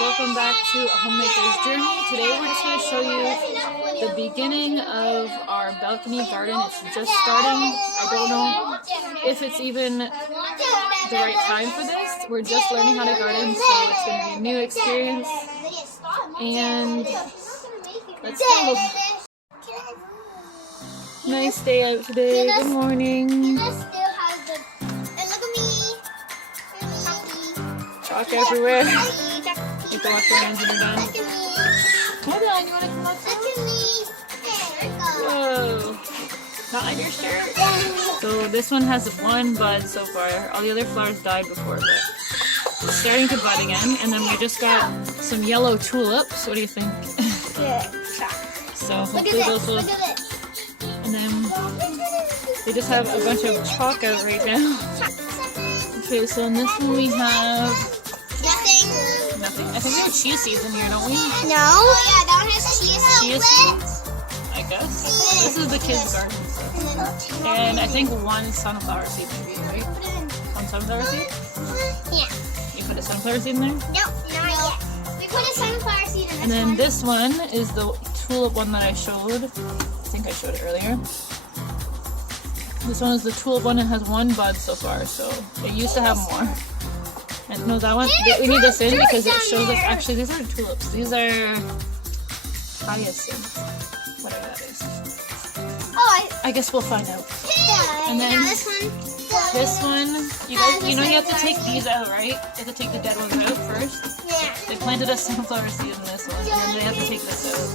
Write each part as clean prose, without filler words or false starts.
welcome back to a Homemaker's Journey. Today we're just going to show you the beginning of our balcony garden. It's just starting. I don't know if it's even the right time for this. We're just learning how to garden, so it's going to be a new experience. And let's go. Nice day out today. Good morning. Chalk everywhere. You can wash your hands when you're done. Hold on, you want to come outside? Whoa. Not on your shirt. So this one has one bud so far. All the other flowers died before, but it's starting to bud again. And then we just got some yellow tulips. What do you think? So hopefully those will... And then they just have a bunch of chalk out right now. Okay, so in this one we have... Nothing. I think we have chia seeds in here, don't we? No. Oh yeah, that one has chia seeds. Chia seeds? I guess. This is the kids' garden stuff. And I think one sunflower seed maybe, right? One sunflower seed? Yeah. You put a sunflower seed in there? No, not yet. We put a sunflower seed in this one. And then this one is the tulip one that I showed. I think I showed it earlier. This one is the tulip one. It has one bud so far, so it used to have more. And no, that one, we need this in because it shows us, actually these aren't tulips, these are hyacinths, whatever that is. Oh, I guess we'll find out. And then this one, you guys, you know you have to take these out, right? You have to take the dead ones out first. Yeah. They planted a sunflower seed in this one, and then they have to take this out.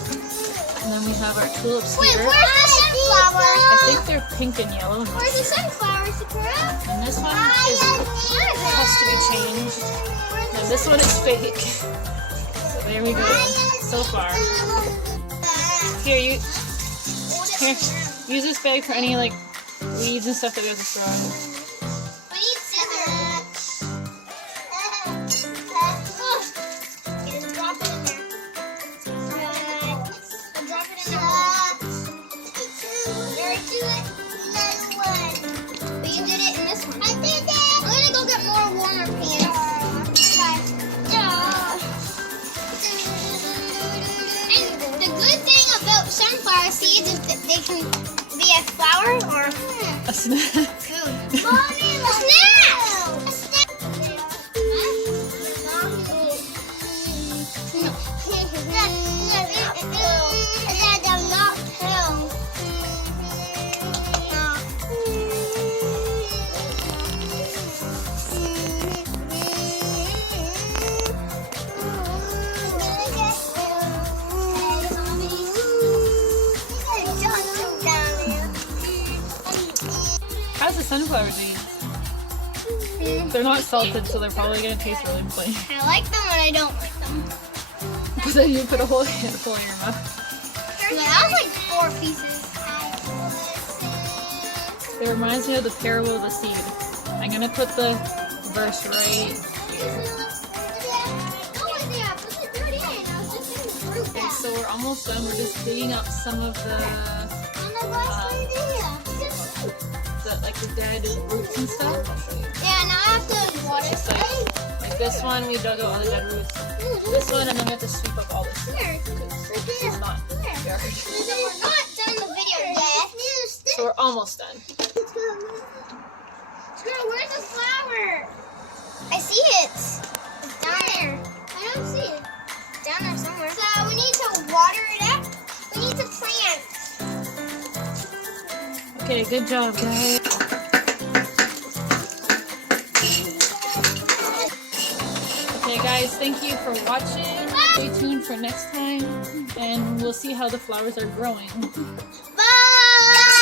And then we have our tulips wait, here. where's the sunflower? I think they're pink and yellow. Where's the sunflower, Sakura? And this one has to be changed. And this one is fake. So there we go. So far. Here, use this bag for any like weeds and stuff that we have to throw in. We need scissors. Okay, drop it in there. Drop it in there. There, do it. Another one. But you did it in this one. I did it. I'm gonna go get more warmer pants. And the good thing about sunflower seeds is that they can be a flower or A snack. food. Mommy, a snack! A snack! How's the sunflower seeds? They're not salted, so they're probably going to taste really plain. I like them and I don't like them. But then you put a whole handful in your mouth. Yeah, that was like 4 pieces. It reminds me of the parable of the seed. I'm going to put the verse right here. Okay, so we're almost done. We're just digging up some of the like the dead roots and stuff. I'll show you. Yeah, now I have to water it. Like this one, we dug out all the dead roots. This one, and then we have to sweep up all this stuff. This is not yard. So we're not done the video yet. So we're almost done. Where's the flower? I see it. It's down there. I don't see it. It's down there somewhere. So we need to water it up. We need to plant. Okay, good job, guys. Okay, guys, thank you for watching. Stay tuned for next time, and we'll see how the flowers are growing. Bye!